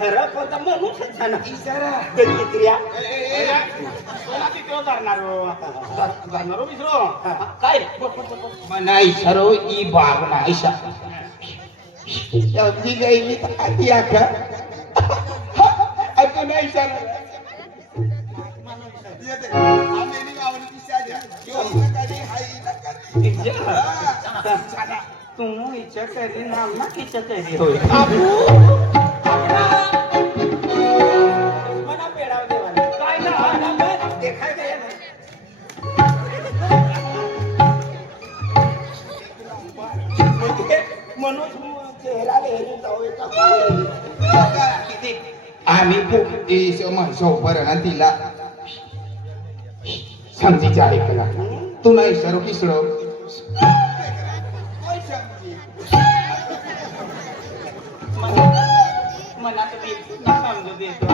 खरं पण म्हणून छान. इशारा. धरणार हो. हो काय मना इशारो ई बाग ना इशा एवढी गई आधी आका आता नाही इशारा तू इच्छा करी ना किच्या करी होय. आम्ही खूप तिला. समजीच्या ऐकला तू नाही इशारो किसडो मनात मी समजू देतो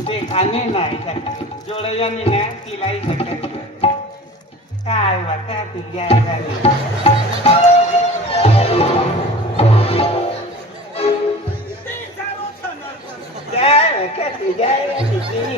देखाने नाही जोडयाने ना तिलाही झटक काय वाटा तुझ्या जय कती जय तिची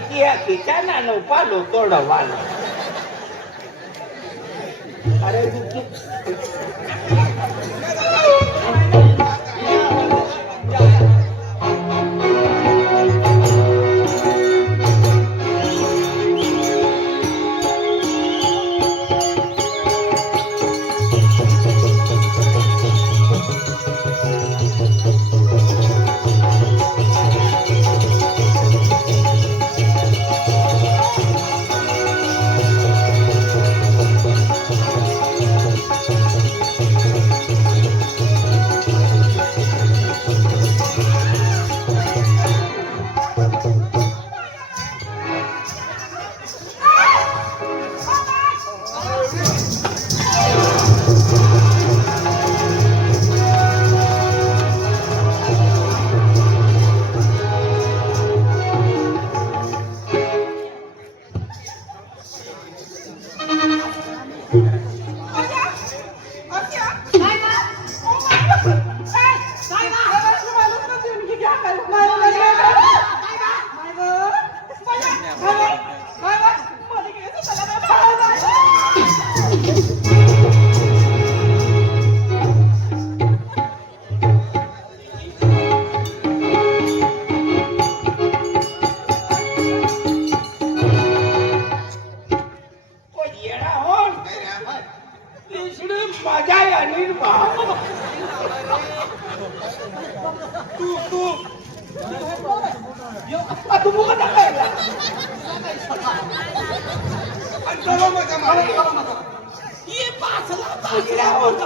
ये पाचला पाहिला होता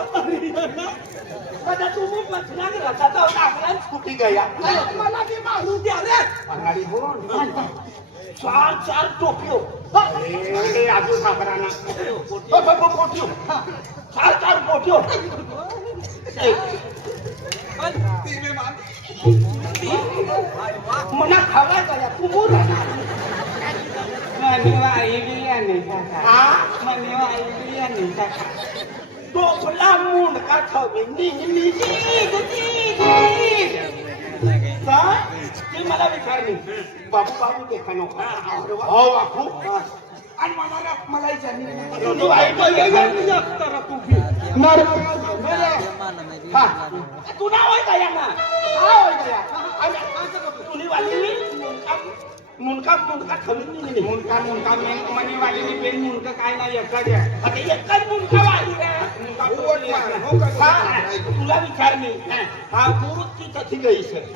आता तुम्ही बचना रथाचा टाकला फुटी गया मला ते मारून द्या रे अंगाडी बोल चार चार टोपियो ए, अजून सापडा ना पोटियो चार चार पोटियो मना खावा गया तू बोल मनीवा बिर्याणी हा मनीवा बिर्याणी टोपला मुंडका ठेवी निघली काय मला विचारली बाबू बाबू देखा नको हो बापू आणि मला मला विचारली तू तू नाव आहे का यांना नाव मुंडका मुंडका ठेवी निघली मुंडका मुंडका मेन मनी वाली पेन मुंडका काय नाही एखाद्या आता एकच मुंडका वाली रे हा, तुला विचार मी हा गुरु की तथी गई सर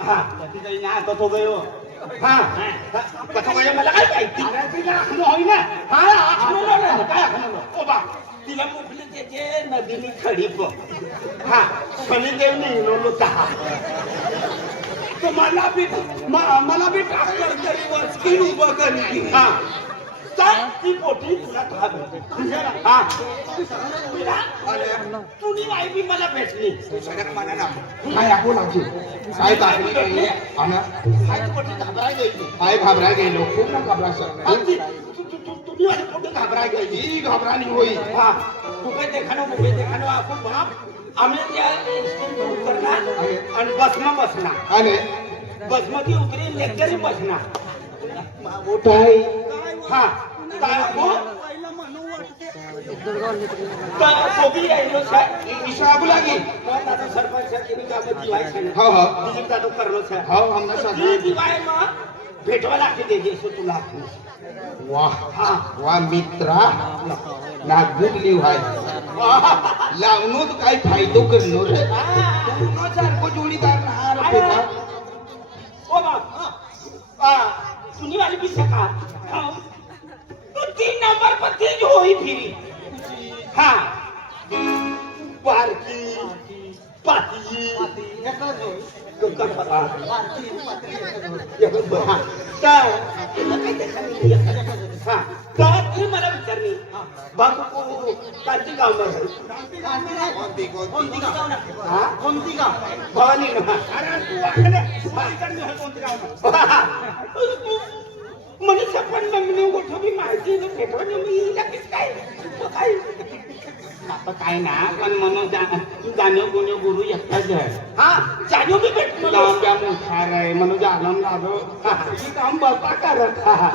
हा तथी गई ना कथो गयो हा कथो गयो मला काय माहिती अरे तिला आखणं होई ना हा आखणं ना काय आखणं ओ बा तिला मोकली त्याचे नदीनी खडी प हा शनिदेव निघलो दहा तर मला बी मला बी टाकलं तरी वचकीन उभं करी हा ती पोटी तुला हा तुला तुझी आई बी मला भेटली काय आपण आजी काय ताकली गेली आणि आई पोटी घाबराय गेली काय घाबराय गेलो खूप ना घाबरा आणि ती- तू- तू- तू- तुझी वाली पोटी घाबराय गेली ही घाबरानी होई हा मुखे देखानो मुखे देखानो आपण बाप आम्ही त्या स्टेशन उतरणार आणि बसना बसणार आणि बसमती उतरी लेक्चर बसणार काय हा काय हो? तर कोबी यायलो साहेब शाबू लागी पण भेटवा लागते ते देशो तुला वा मित्रा. ना व्हाय काय फायदो करनो हा? कोणती गाव? भवानी ना अरे तू वाकडे पलीकडे आहे कोणती गाव? मनुष्य पण मम्मीने गोठवी माहिती मी. लगेच काय? काय? आता काय ना पण म्हणून जाणीव गुन्हे गुरु एकटाच आहे. हा? जाणीव बी भेटतो लांब्या मोठार आहे. म्हणून जाणून लागो ही. काम बापा करत. हा.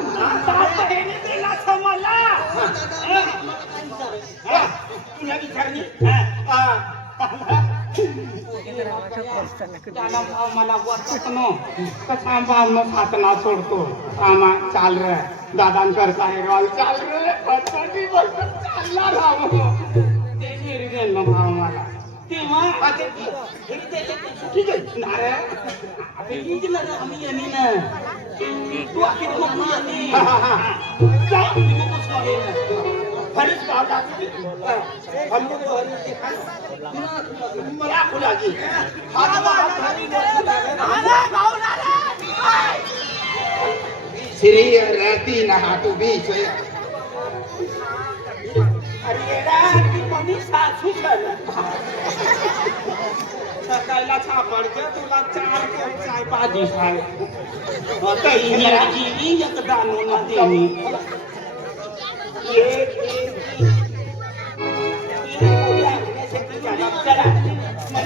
तुला विचारली? त्याला भाव मला कसा भाव न खातना सोडतो. आमा चाल रे. दादान करता हे गाल चाल रे. चालला राव. ते निर्गे भाव मला. तेव्हा आता आम्ही ना तू आखिर मग नाही. फरीच भाव लागली हम लोग तो हरी देखा मला आखू लागी हात हात धरी श्री रती ना हाटू बी सोय ती सकाळला सापडते तुला चार कोण चाय भाजी खाय आता इंग्रजी एक दानून देणी. एक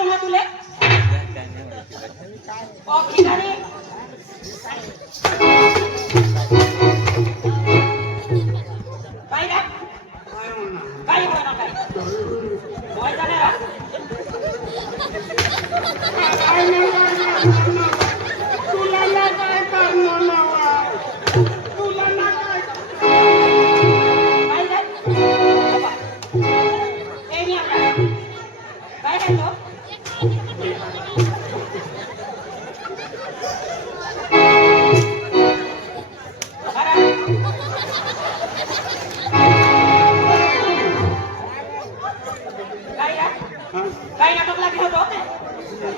देखा तुम्हा तुले ए,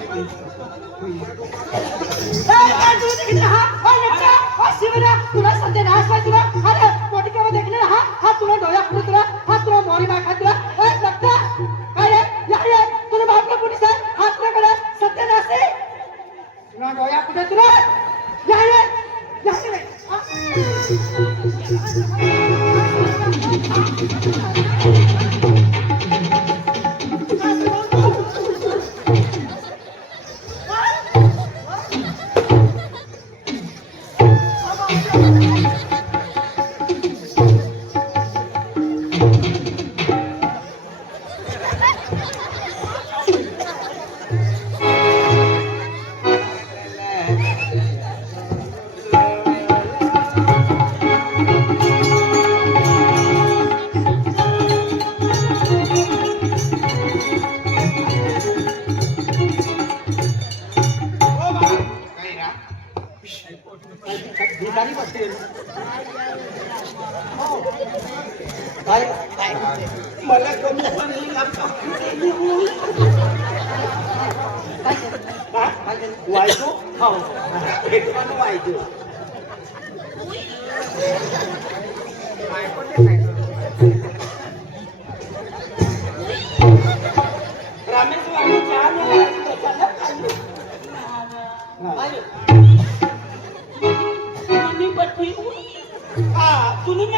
तुलून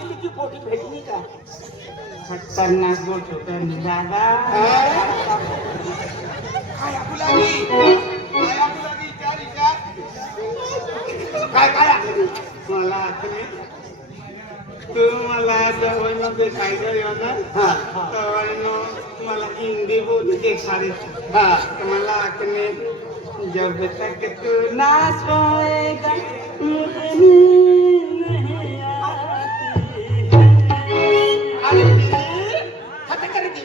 तुमची पोटी भेटली का? पन्नास बोट होत मी दादा. काय काय मला तू मला दवाईमध्ये फायदा येणार मला हिंदी बोलते सारे मला आखणे जब तक तू नाच होएगा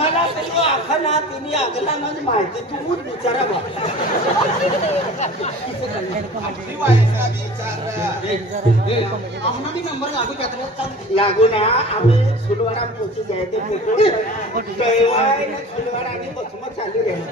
मला तरी आखा ना तिने आगला ना माहिती तुम्हीच विचारा नंबर लागू ना आम्ही सुलवाडा पोचू जायचे फोटो सुलवाडा आणि बसमत चालू राहील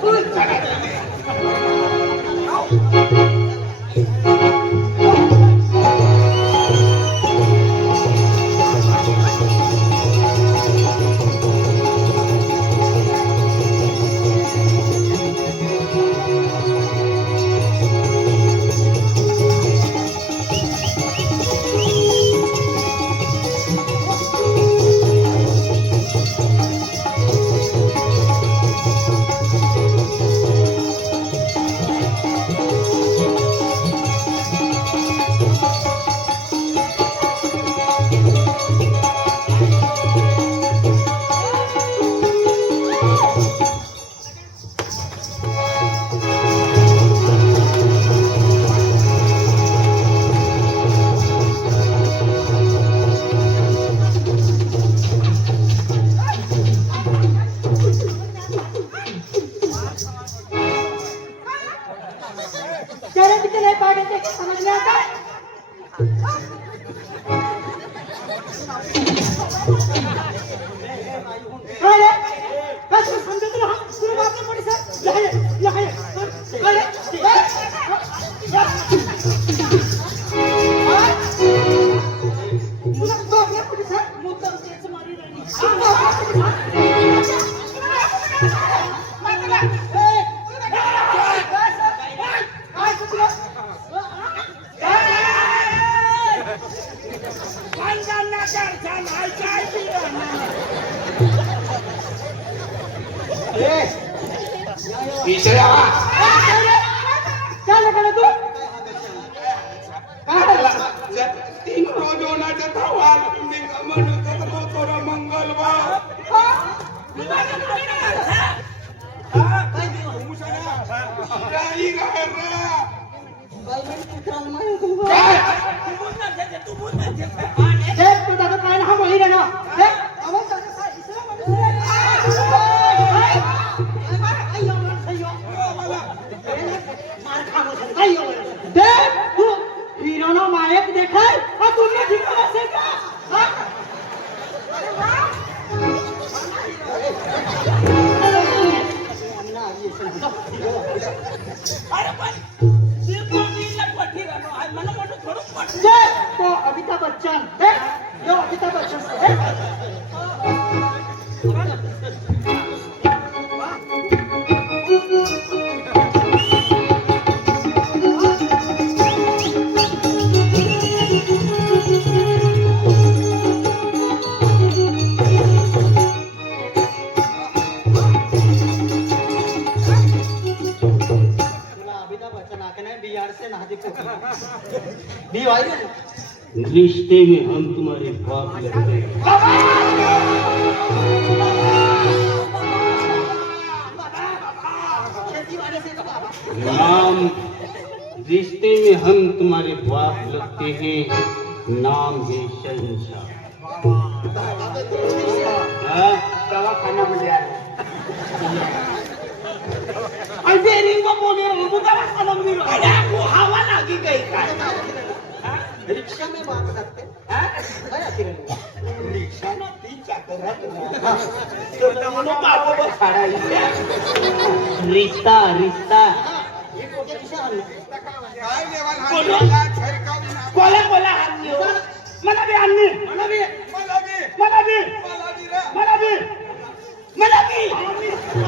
रिश्ते में हम तुम्हारे बाप लगते हैं नाम रिश्ते में हम तुम्हारे बाप लगते हैं। नाम है शहनशाह। हाँ? आहे अरे रिंग बोले वो दवाखाना में अरे वो हवा लागी गई काय रिक्षा में बात करते रिक्षा ना तीन चाकर तो तमनो बाबा बखाड़ा रिश्ता रिश्ता बोलो. मला मला मला मला मला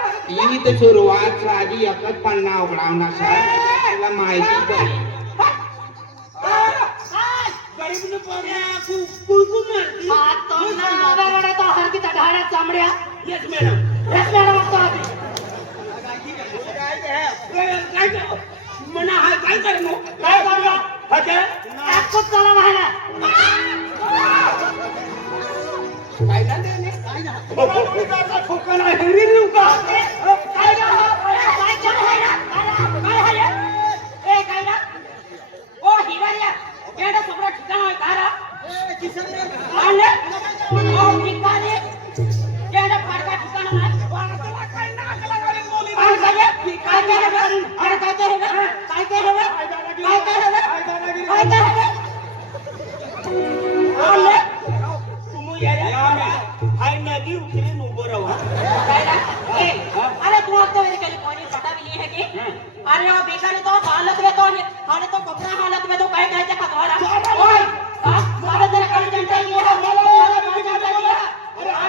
तर सुरुवात साधी एकच पन्ना उघडावना सर तुला माहिती चामड्या येस मॅडम रस मॅडम काय काय म्हणा हा काय करणं काय करणं हा ते? ठोकाला हेरी का काय आहे आहे? ओ, हिवाळ्या, येडं सगळं ठिकाण आहे का रा? आले? ओ, ठिकाणी? येडं फाडका ठिकाण आहे. काय? काय काय? काय हाय नदी उतरी उभं अरे तू आता कोई पता भी नहीं है कि अरे वो तो हालत में तो हालत तो कपड़ा हालत में तो कहीं कहीं से खतरा ओए मारा तेरा जनता है मारा मारा जनता है अरे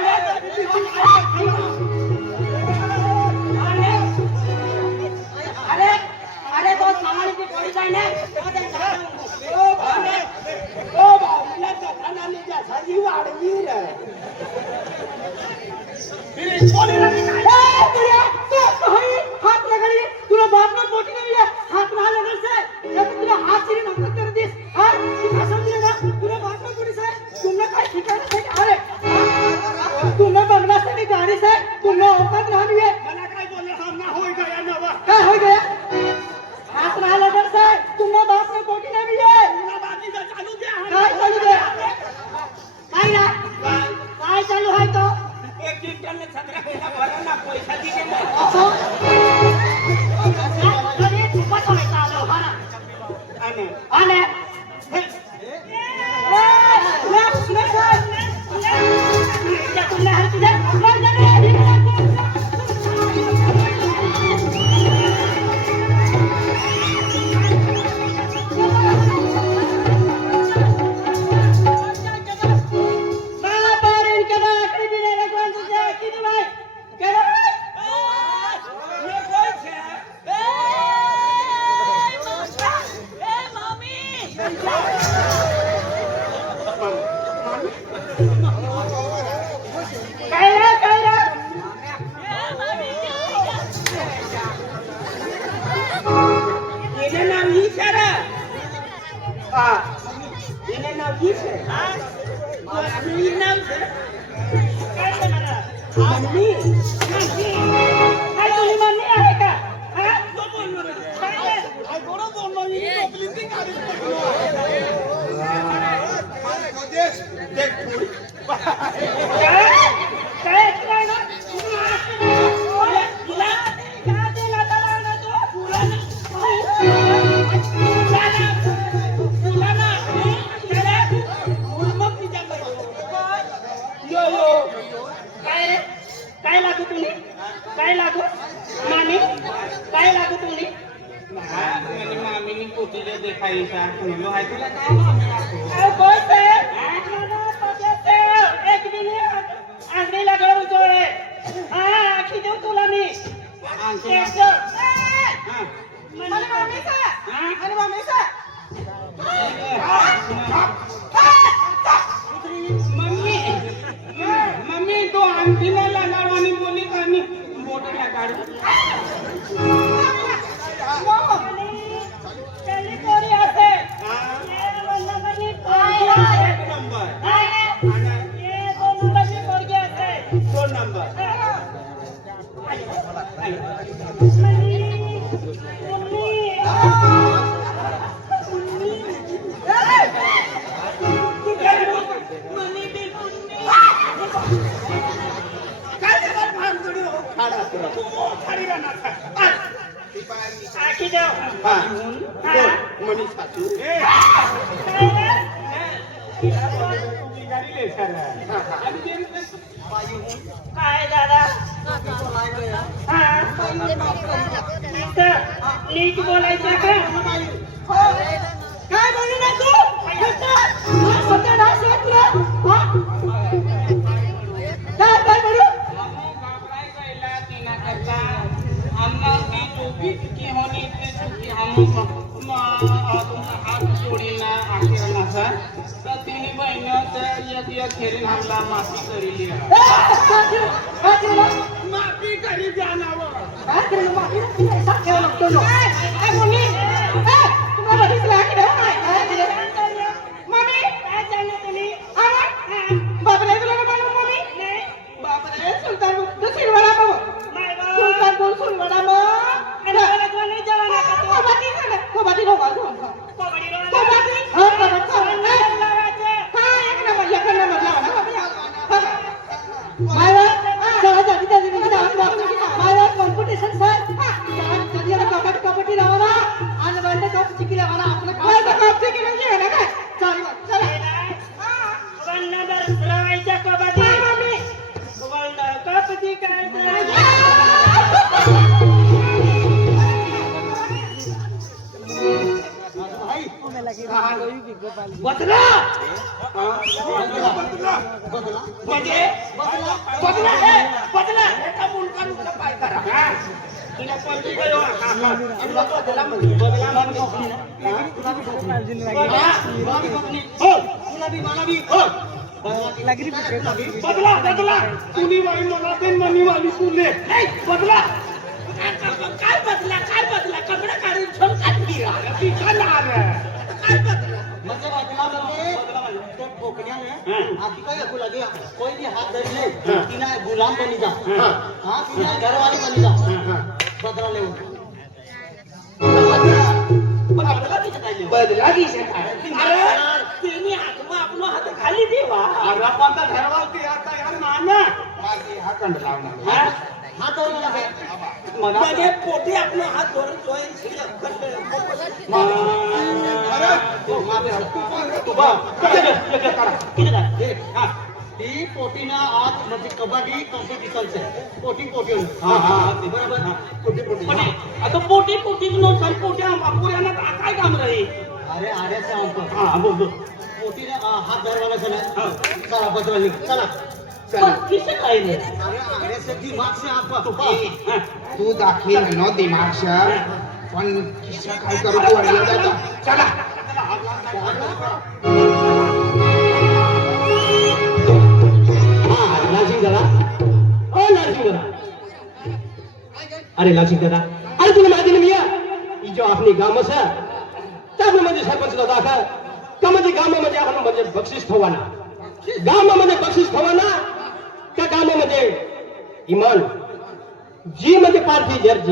अरे अरे तो सामान की कोई जाए ना तो दे ओ भाऊ ओ भाऊला दखानाने जासा जी वाढवी रे. फिर कोणी नाही हाथ लगा लिए तुला नहीं है हाथ ना लगन से या तो तुला हाथ से नफरत कर दिस. हां तुला समझे ना. तुला बाप में पोटी से तुमने काय से अरे बनवा से गाड़ी से तुमने औकात मला काय बोलले हा ना होय गया नवा काय हो गया हाथ ना लगन से तुमने बाप में पोटी नहीं है तुला चालू द्या. काय चालू काय चालू है तो एक क्विंटल छत्रा केला बरं ना पैसा दिले नाही असो अरे खूपच बदला बदला म्हणजे कोकणी. मला ते मनी वाली तुले बदला काय बदला काय बदला कपडे काढून ठेवून काय काय बदला म्हणजे बदला म्हणजे कोकण्याने आधी काय ऐकू लागे हात धरले गुलाम बनी जा हा तिना घरवाली बनी जा बदला लेऊन पण बदला दिसत आहे. अरे हात खाली देवा अरे घरवालती आता यार नाना हा कंड लावणार हात धरून आहे पोटी आपलं हात धरून सोयीन शिल्लक किती दे? एक एक करा. किती काय? हे, हा. ती पोटीना आज म्हणजे कबड्डी कॉम्पिटिशन पोटी पोटी हा, हा, हा. बरोबर पोटी पोटी पण आता पोटी पोटी नुकसान पोटी पुऱ्यानं काय काम राहील अरे अरे से हमको हा बोल बोल पोटीने आ, हात धरवायला चला चला बदला लिख चला पण किती काय नाही अरे अरे से दिमाग से अरे लालसिंह दादा अरे तुला माहिती नाही मिया। ही जो आपली गामच आहे त्यामध्ये सरपंच दादा का का म्हणजे गावामध्ये आपण म्हणजे बक्षीस ठेवाना गावामध्ये बक्षीस ठेवाना त्या गावामध्ये इमान जी म्हणजे पार्टी जर जी